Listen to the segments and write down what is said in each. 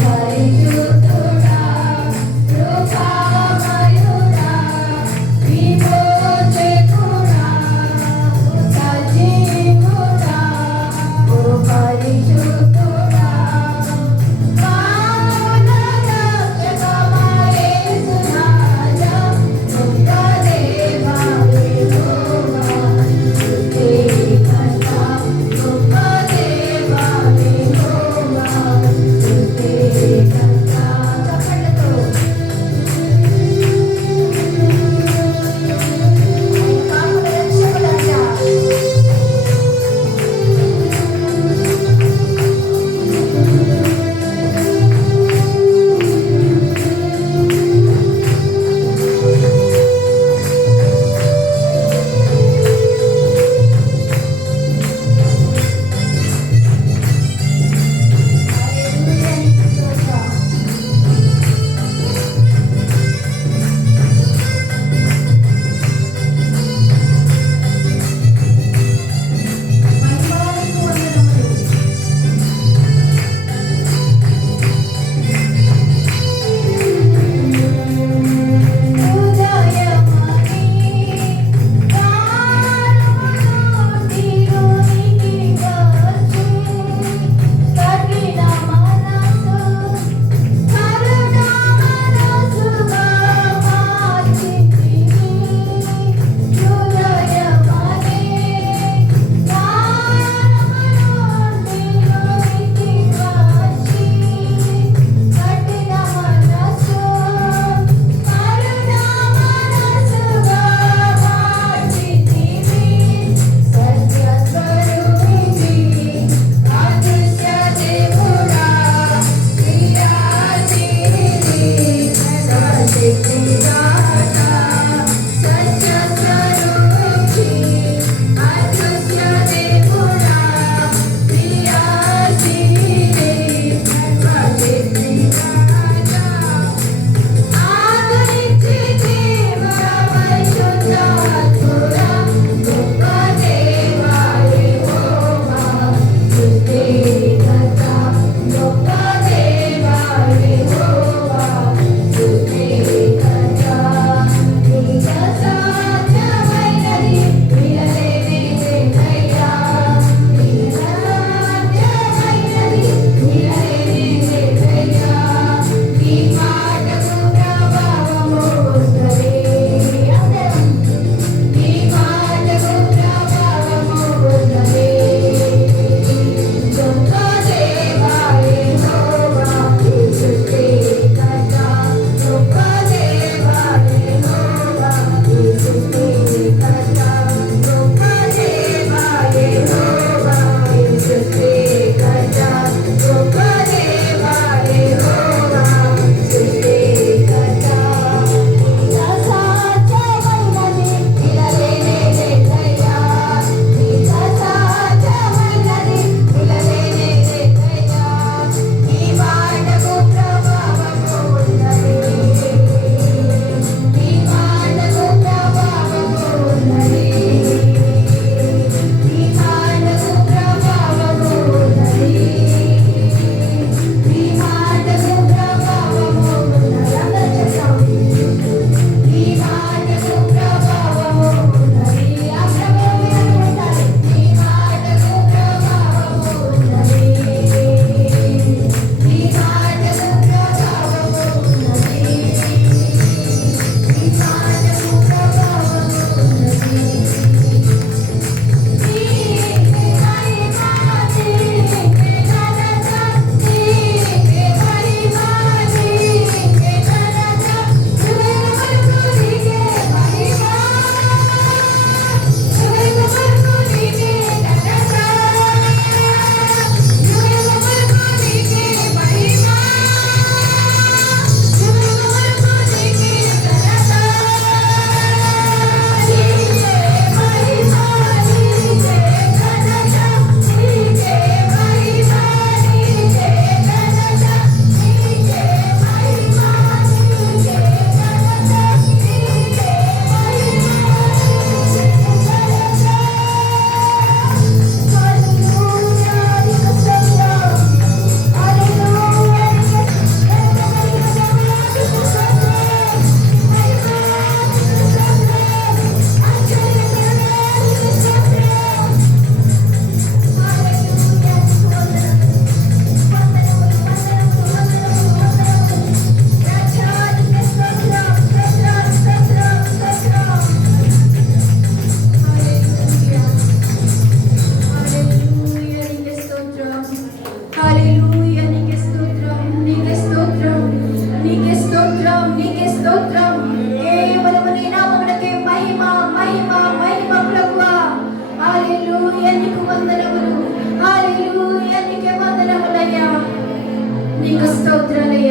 Thank you.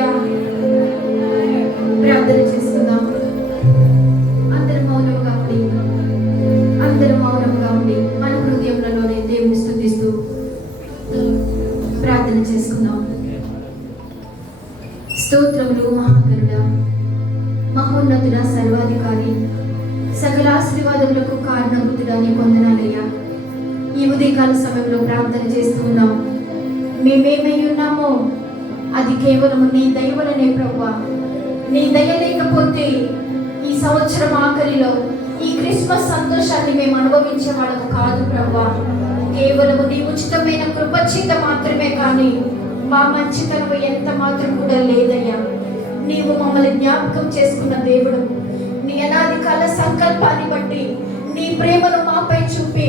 హల్లెలూయా. ప్రార్థన చేసుకుందాం. అందరూ మౌనంగా ఉండి మన హృదయంలోనే దేవుని స్తుతిస్తూ ప్రార్థన చేసుకుందాం. స్తోత్రములు మహాగరుడా, మహోన్నతుడ, సర్వాధికారి, సకల ఆశీర్వాదములకు కారణభూతుడా, నీ వందనాలయ్యా. ఈ ఉదయకాల సమయంలో ప్రార్థన చేస్తూ ఉన్నాం. మేమేమై ఉన్నామో అది కేవలం నీ దయ వలనే ప్రభువా. నీ దయ లేకపోతే ఈ సంవత్సరం ఆఖరిలో ఈ క్రిస్మస్ సంతోషాన్ని మేము అనుభవించే వాళ్ళము కాదు ప్రభువా. కేవలము నీ ఉచితమైన కృపచేత మాత్రమే, కానీ మా మంచితనం ఎంత మాత్రం కూడా లేదయ్యా. నీవు మమ్మల్ని జ్ఞాపకం చేసుకున్న దేవుడు, నీ అనాది కాల సంకల్పాన్ని బట్టి నీ ప్రేమను మాపై చూపి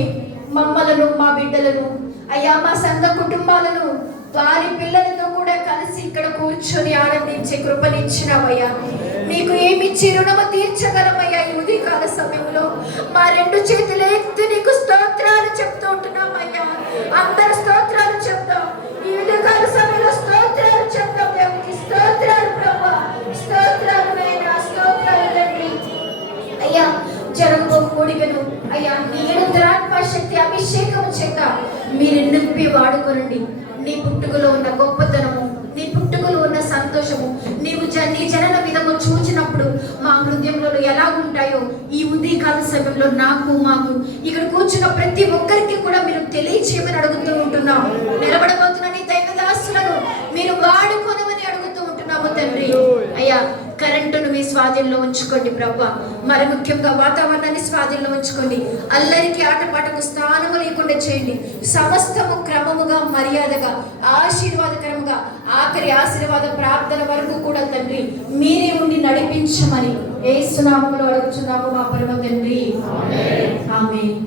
మమ్మలను, మా బిడ్డలను, అయ్యా మా సంఘ కుటుంబాలను వారి పిల్లలతో కూడా కలిసి ఇక్కడ కూర్చొని ఆనందించే కృపనిచ్చినావయ్యా. నీకు ఏమిచ్చి రుణము తీర్చగలమయ్యా. ఈ ఉదయకాల సమయంలో మా రెండు చేతులు ఎత్తి నీకు స్తోత్రాలు చెప్తూ ఉంటున్నామయ్యా. అందరు స్తోత్రాలు చెప్తాం. ఈ ఉదయకాల సమయంలో స్తోత్రాలు చెప్తాం. దేవునికి స్తోత్రాలు ప్రభా, స్తోత్రాలు అయినా, స్తోత్రాలు తండ్రి. అయ్యా జరగబో కోడికను అయ్యా నీ నిరంతరాత్మ శక్తి అభిషేకం చేత మీరు నింపి వాడుకోనండి. నీ పుట్టుకలో ఉన్న గొప్పతనము, నీ పుట్టుకలో ఉన్న సంతోషము, నీ జనన విధము చూచినప్పుడు మా హృదయంలో ఎలా ఉంటాయో ఈ ఉదయకాల సమయంలో నాకు, మాకు ఇక్కడ కూర్చున్న ప్రతి ఒక్కరికి కూడా మీరు తెలియచేయమని అడుగుతూ ఉంటున్నాం. నిలబడబోతున్న నీ దైవదాసులను మీరు వాడుకోనమని అడుగుతూ ఉంటున్నాము తండ్రి. అయ్యా కరెంటును మీ స్వాధీనంలో ఉంచుకోండి ప్రభా. మరి ముఖ్యంగా వాతావరణాన్ని స్వాధీనంలో ఉంచుకోండి. అల్లరికి ఆటపాటకు స్థానము లేకుండా చేయండి. సమస్తము క్రమముగా, మర్యాదగా, ఆశీర్వాదకరముగా, ఆఖరి ఆశీర్వాద ప్రార్థన వరకు కూడా తండ్రి మీరే ఉండి నడిపించమని యేసు నామములో అడుగుచున్నాము మా పరమ తండ్రి. ఆమేన్.